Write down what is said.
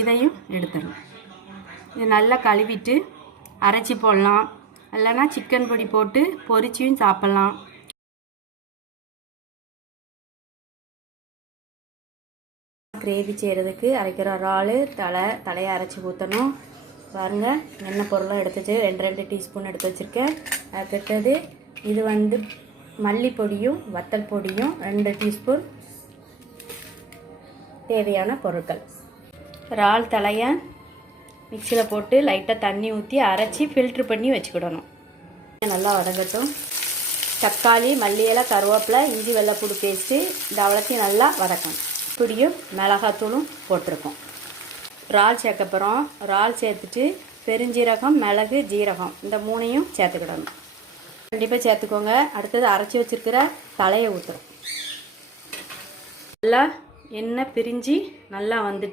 இதையும் எடுத்துடணும் இது நல்லா கழுவிட்டு அரைச்சி போடலாம். இல்லைன்னா சிக்கன் பொடி போட்டு பொரிச்சியும் சாப்பிட்லாம். கிரேவி செய்கிறதுக்கு அரைக்கிற இறால் தலை தலையை அரைச்சி ஊற்றணும் பாருங்கள் எண்ணெய் பொருளாக எடுத்துச்சு ரெண்டு ரெண்டு டீஸ்பூன் எடுத்து வச்சுருக்கேன். அதுக்கிட்டது இது வந்து மல்லிப்பொடியும் வத்தல் பொடியும் ரெண்டு டீஸ்பூன் தேவையான பொருட்கள். இறால் தலையை மிக்சியில் போட்டு லைட்டாக தண்ணி ஊற்றி அரைச்சி ஃபில்ட்ரு பண்ணி வச்சுக்கிடணும். நல்லா வதங்கட்டும். தக்காளி மல்லியெல்லாம் கருவேப்பிலை இஞ்சி வெள்ளைப்பூடு பேஸ்ட்டு இந்த அவ்வளோத்தையும் நல்லா வதக்கணும். புடியும் மிளகாத்தூளும் போட்டிருக்கோம். இறால் சேர்க்க இறால் சேர்த்துட்டு பெருஞ்சீரகம் மிளகு ஜீரகம் இந்த மூணையும் சேர்த்துக்கிடணும். கண்டிப்பாக சேர்த்துக்கோங்க. அடுத்தது அரைச்சி வச்சிருக்கிற தலையை ஊற்றுறோம் நல்லா எண்ணெய் பிரிஞ்சு நல்லா வந்துட்டு